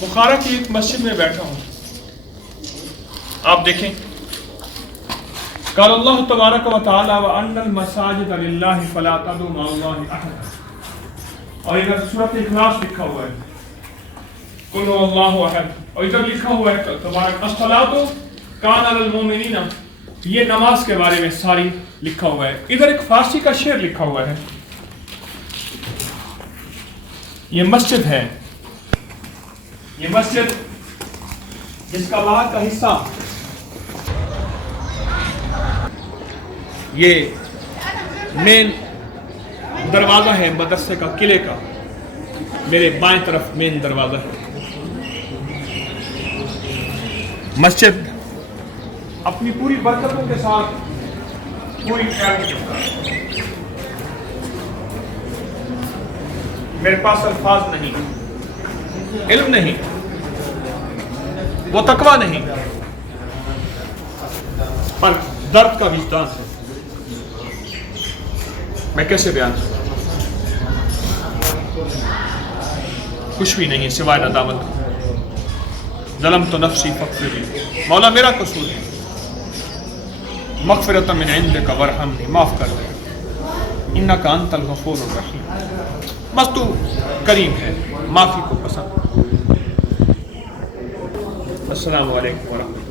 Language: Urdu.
بخارا کی ایک مسجد میں بیٹھا ہوں، آپ دیکھیں قال اللہ تبارک و تعالی وَأَنَّ الْمَسَاجِدَ لِلَّهِ فَلَا تَدْعُوا مَعَ اللَّهِ أَحَدًا، اور ادھر سورۃ اخلاص لکھا ہوا ہے قُلْ هُوَ اللَّهُ أَحَدٌ، اور ادھر لکھا ہوا ہے تبارک الصَّلَاةُ كَانَتْ عَلَى الْمُؤْمِنِينَ، یہ نماز کے بارے میں ساری لکھا ہوا ہے۔ ادھر ایک فارسی کا شعر لکھا ہوا ہے، یہ مسجد ہے، یہ مسجد جس کا باہر کا حصہ یہ مین دروازہ ہے مدرسے کا، قلعے کا، میرے بائیں طرف مین دروازہ ہے۔ مسجد اپنی پوری برکتوں کے ساتھ پوری خیر کرتا ہے۔ میرے پاس الفاظ نہیں، علم نہیں، وہ تقویٰ نہیں، پر درد کا وجدان ہے، میں کیسے بیان کروں؟ کچھ بھی نہیں سوائے ندامت۔ ظلمت نفسی فاغفر لی، مولا میرا قصور ہے، مغفرۃ من عندک وارحمنی، معاف کر دے، انک انت الغفور الرحیم، بس تو کریم ہے، معافی کو پسند۔ السلام علیکم ورحمۃ اللہ۔